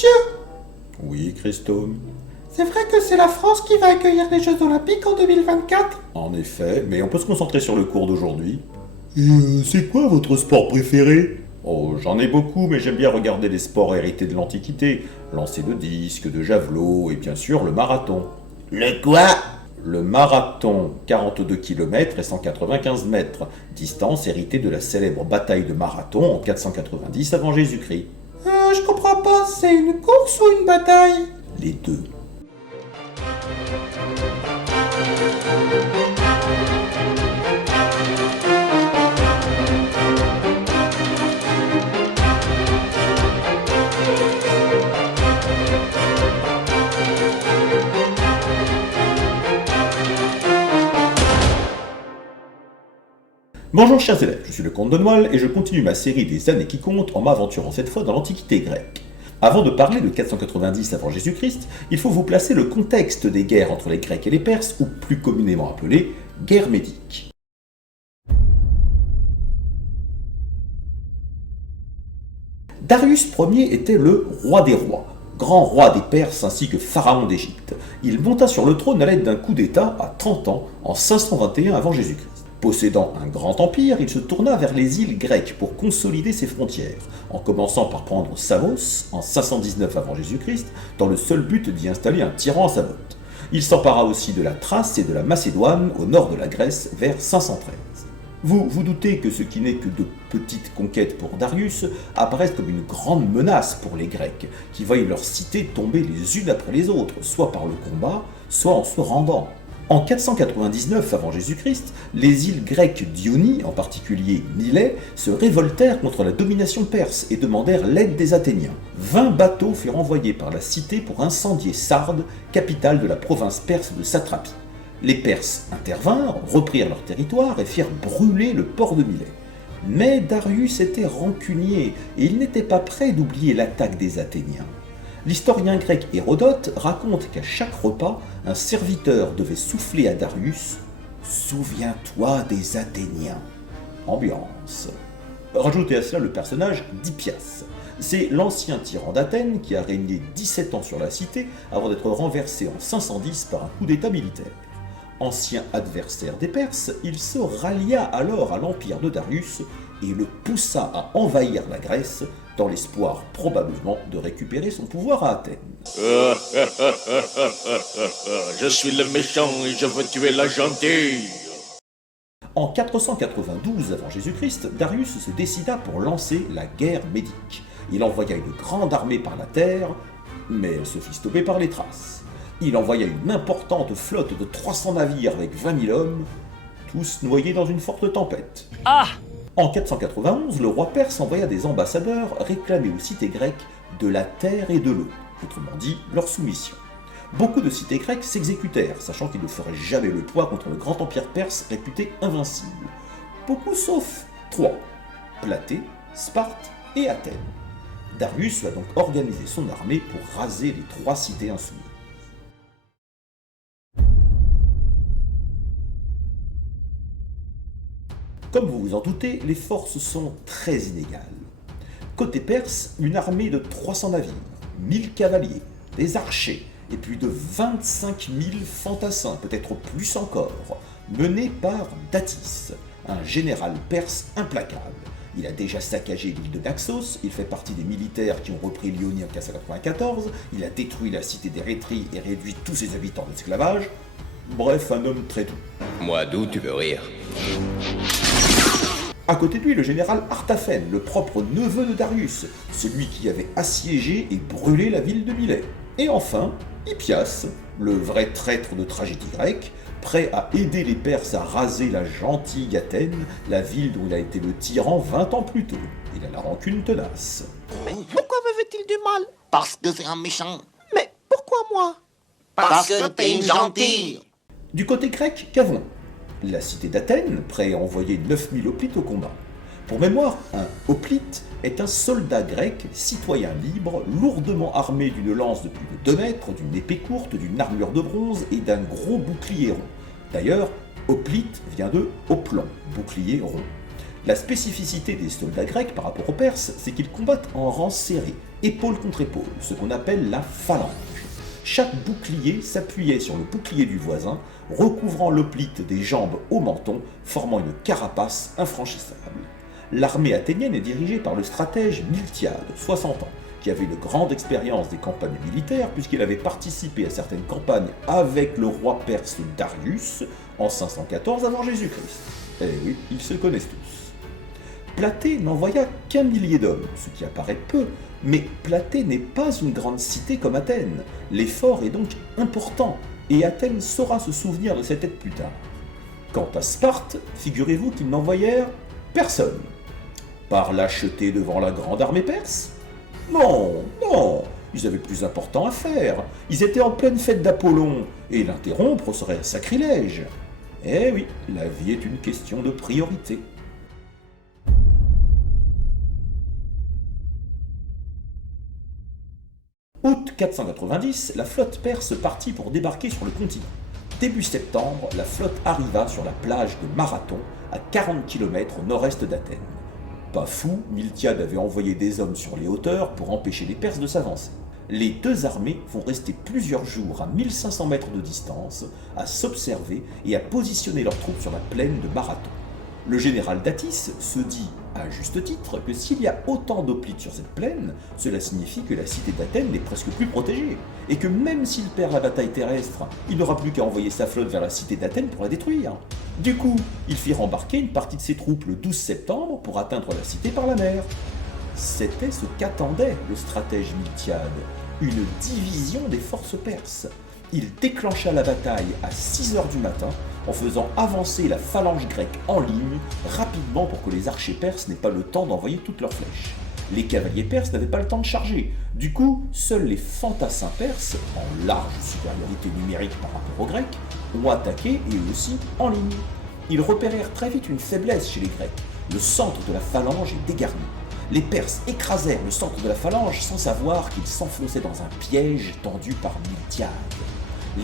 Monsieur, Oui, Christophe. c'est vrai que c'est la France qui va accueillir les Jeux Olympiques en 2024? En effet, mais on peut se concentrer sur le cours d'aujourd'hui. Et c'est quoi votre sport préféré? Oh, j'en ai beaucoup, mais j'aime bien regarder les sports hérités de l'Antiquité. Lancer de disques, de javelot, et bien sûr le marathon. Le quoi? Le marathon, 42 km et 195 mètres, distance héritée de la célèbre bataille de Marathon en 490 avant Jésus-Christ. Je comprends pas, c'est une course ou une bataille? Les deux. Bonjour chers élèves, je suis le comte de Noailles et je continue ma série des années qui comptent en m'aventurant cette fois dans l'Antiquité grecque. Avant de parler de 490 avant Jésus-Christ, il faut vous placer le contexte des guerres entre les Grecs et les Perses, ou plus communément appelées guerres médiques. Darius Ier était le roi des rois, grand roi des Perses ainsi que pharaon d'Égypte. Il monta sur le trône à l'aide d'un coup d'État à 30 ans en 521 avant Jésus-Christ. Possédant un grand empire, il se tourna vers les îles grecques pour consolider ses frontières, en commençant par prendre Samos en 519 avant Jésus-Christ, dans le seul but d'y installer un tyran à sa botte. Il s'empara aussi de la Thrace et de la Macédoine au nord de la Grèce vers 513. Vous vous doutez que ce qui n'est que de petites conquêtes pour Darius apparaissent comme une grande menace pour les Grecs, qui voient leurs cités tomber les unes après les autres, soit par le combat, soit en se rendant. En 499 avant Jésus-Christ, les îles grecques d'Ionie, en particulier Milet, se révoltèrent contre la domination perse et demandèrent l'aide des Athéniens. 20 bateaux furent envoyés par la cité pour incendier Sardes, capitale de la province perse de Satrapie. Les Perses intervinrent, reprirent leur territoire et firent brûler le port de Milet. Mais Darius était rancunier et il n'était pas prêt d'oublier l'attaque des Athéniens. L'historien grec Hérodote raconte qu'à chaque repas, un serviteur devait souffler à Darius « Souviens-toi des Athéniens ». Ambiance. Rajoutez à cela le personnage d'Hippias. C'est l'ancien tyran d'Athènes qui a régné 17 ans sur la cité avant d'être renversé en 510 par un coup d'état militaire. Ancien adversaire des Perses, il se rallia alors à l'empire de Darius et le poussa à envahir la Grèce dans l'espoir probablement de récupérer son pouvoir à Athènes. Je suis le méchant et je veux tuer la gentille. En 492 avant Jésus-Christ, Darius se décida pour lancer la guerre médique. Il envoya une grande armée par la terre, mais elle se fit stopper par les Thraces. Il envoya une importante flotte de 300 navires avec 20 000 hommes, tous noyés dans une forte tempête. En 491, le roi perse envoya des ambassadeurs réclamer aux cités grecques de la terre et de l'eau, autrement dit leur soumission. Beaucoup de cités grecques s'exécutèrent, sachant qu'ils ne feraient jamais le poids contre le grand empire perse réputé invincible. Beaucoup sauf 3, Platée, Sparte et Athènes. Darius va donc organiser son armée pour raser les 3 cités insoumises. Comme vous vous en doutez, les forces sont très inégales. Côté perse, une armée de 300 navires, 1000 cavaliers, des archers et plus de 25 000 fantassins, peut-être plus encore, menés par Datis, un général perse implacable. Il a déjà saccagé l'île de Naxos, il fait partie des militaires qui ont repris l'Ionie en 494, il a détruit la cité d'Érythrée et réduit tous ses habitants en esclavage. Bref, un homme très doux. Moi, d'où tu veux rire? À côté de lui, le général Artaphène, le propre neveu de Darius, celui qui avait assiégé et brûlé la ville de Milet. Et enfin, Hippias, le vrai traître de tragédie grecque, prêt à aider les Perses à raser la gentille Athènes, la ville dont il a été le tyran 20 ans plus tôt. Il a la rancune tenace. Mais pourquoi me veut-il du mal? Parce que c'est un méchant. Mais pourquoi moi? Parce que t'es une gentille. Du côté grec, qu'avons-nous? La cité d'Athènes, prêt à envoyer 9000 hoplites au combat. Pour mémoire, un hoplite est un soldat grec, citoyen libre, lourdement armé d'une lance de plus de 2 mètres, d'une épée courte, d'une armure de bronze et d'un gros bouclier rond. D'ailleurs, hoplite vient de hoplon, bouclier rond. La spécificité des soldats grecs par rapport aux Perses, c'est qu'ils combattent en rang serré, épaule contre épaule, ce qu'on appelle la phalange. Chaque bouclier s'appuyait sur le bouclier du voisin, recouvrant l'hoplite des jambes au menton, formant une carapace infranchissable. L'armée athénienne est dirigée par le stratège Miltiade, 60 ans, qui avait une grande expérience des campagnes militaires puisqu'il avait participé à certaines campagnes avec le roi perse Darius en 514 avant Jésus-Christ. Eh oui, ils se connaissent tous. Platée n'envoya qu'1 millier d'hommes, ce qui apparaît peu, mais Platée n'est pas une grande cité comme Athènes. L'effort est donc important, et Athènes saura se souvenir de cette aide plus tard. Quant à Sparte, figurez-vous qu'ils n'envoyèrent personne. Par lâcheté devant la grande armée perse? Non, non, ils avaient plus important à faire. Ils étaient en pleine fête d'Apollon, et l'interrompre serait un sacrilège. Eh oui, la vie est une question de priorité. Août 490, la flotte perse partit pour débarquer sur le continent. Début septembre, la flotte arriva sur la plage de Marathon, à 40 km au nord-est d'Athènes. Pas fou, Miltiade avait envoyé des hommes sur les hauteurs pour empêcher les Perses de s'avancer. Les deux armées vont rester plusieurs jours à 1500 mètres de distance, à s'observer et à positionner leurs troupes sur la plaine de Marathon. Le général Datis se dit, à juste titre, que s'il y a autant d'hoplites sur cette plaine, cela signifie que la cité d'Athènes n'est presque plus protégée, et que même s'il perd la bataille terrestre, il n'aura plus qu'à envoyer sa flotte vers la cité d'Athènes pour la détruire. Du coup, ils firent embarquer une partie de ses troupes le 12 septembre pour atteindre la cité par la mer. C'était ce qu'attendait le stratège Miltiade, une division des forces perses. Il déclencha la bataille à 6 h du matin en faisant avancer la phalange grecque en ligne rapidement pour que les archers perses n'aient pas le temps d'envoyer toutes leurs flèches. Les cavaliers perses n'avaient pas le temps de charger. Du coup, seuls les fantassins perses, en large supériorité numérique par rapport aux Grecs, ont attaqué et eux aussi en ligne. Ils repérèrent très vite une faiblesse chez les Grecs. Le centre de la phalange est dégarni. Les Perses écrasèrent le centre de la phalange sans savoir qu'ils s'enfonçaient dans un piège tendu par Miltiade.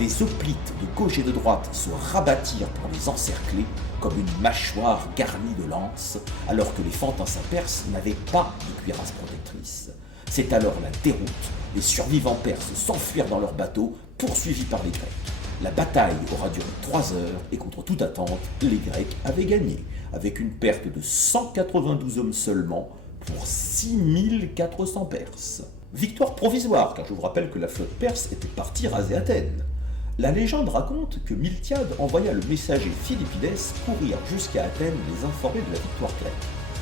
Les hoplites de gauche et de droite se rabattirent pour les encercler comme une mâchoire garnie de lances, alors que les fantassins perses n'avaient pas de cuirasse protectrice. C'est alors la déroute. Les survivants perses s'enfuirent dans leurs bateaux, poursuivis par les Grecs. La bataille aura duré 3 heures et contre toute attente, les Grecs avaient gagné, avec une perte de 192 hommes seulement pour 6400 Perses. Victoire provisoire, car je vous rappelle que la flotte perse était partie raser Athènes. La légende raconte que Miltiade envoya le messager Philippides courir jusqu'à Athènes les informer de la victoire grecque.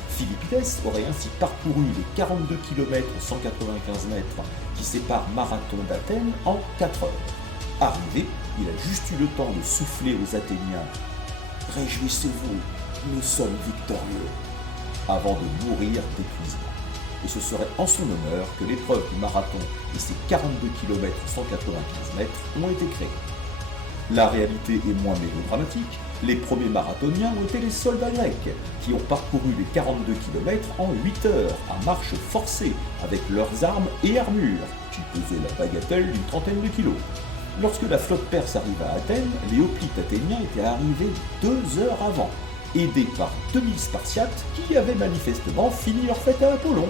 Philippides aurait ainsi parcouru les 42 km 195 mètres qui séparent Marathon d'Athènes en 4 heures. Arrivé, il a juste eu le temps de souffler aux Athéniens « Réjouissez-vous, nous sommes victorieux !» avant de mourir d'épuisement. Et ce serait en son honneur que l'épreuve du marathon et ses 42 km 195 mètres ont été créées. La réalité est moins mélodramatique. Les premiers marathoniens ont été les soldats grecs, qui ont parcouru les 42 km en 8 heures, à marche forcée, avec leurs armes et armures, qui pesaient la bagatelle d'une trentaine de kilos. Lorsque la flotte perse arriva à Athènes, les hoplites athéniens étaient arrivés 2 heures avant, aidés par 2000 Spartiates qui avaient manifestement fini leur fête à Apollon,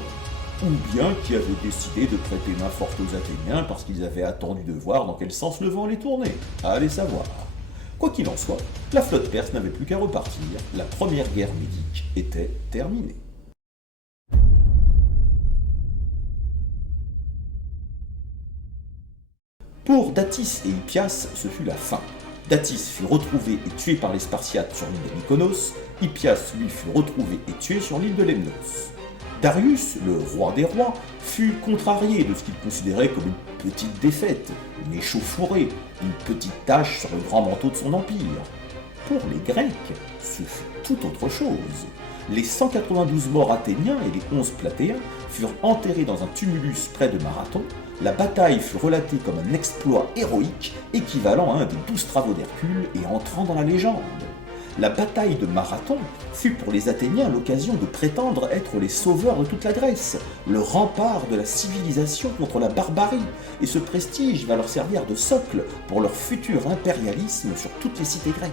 ou bien qui avaient décidé de prêter main forte aux Athéniens parce qu'ils avaient attendu de voir dans quel sens le vent les tournait. Allez savoir. Quoi qu'il en soit, la flotte perse n'avait plus qu'à repartir, la première guerre médique était terminée. Pour Datis et Hippias, ce fut la fin. Datis fut retrouvé et tué par les Spartiates sur l'île de Mykonos, Hippias lui fut retrouvé et tué sur l'île de Lemnos. Darius, le roi des rois, fut contrarié de ce qu'il considérait comme une petite défaite, une échauffourée, une petite tache sur le grand manteau de son empire. Pour les Grecs, ce fut tout autre chose. Les 192 morts athéniens et les 11 platéens furent enterrés dans un tumulus près de Marathon. La bataille fut relatée comme un exploit héroïque, équivalent à un des 12 travaux d'Hercule et entrant dans la légende. La bataille de Marathon fut pour les Athéniens l'occasion de prétendre être les sauveurs de toute la Grèce, le rempart de la civilisation contre la barbarie, et ce prestige va leur servir de socle pour leur futur impérialisme sur toutes les cités grecques.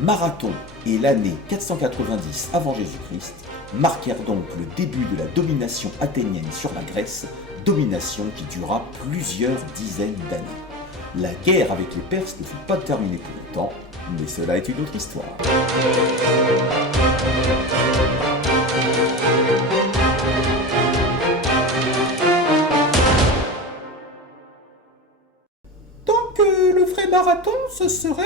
Marathon et l'année 490 avant Jésus-Christ marquèrent donc le début de la domination athénienne sur la Grèce, domination qui dura plusieurs dizaines d'années. La guerre avec les Perses ne fut pas terminée pour longtemps, mais cela est une autre histoire. Donc le vrai marathon, ce serait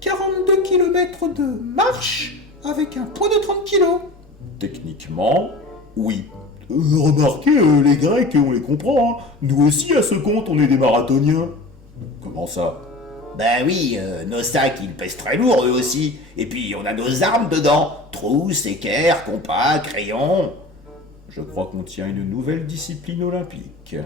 42 km de marche avec un poids de 30 kg. Techniquement, oui. Remarquez, les Grecs, on les comprend, hein. Nous aussi, à ce compte, on est des marathoniens. Comment ça? Ben oui, nos sacs ils pèsent très lourd eux aussi. Et puis on a nos armes dedans. Trousse, équerre, compas, crayon. Je crois qu'on tient une nouvelle discipline olympique.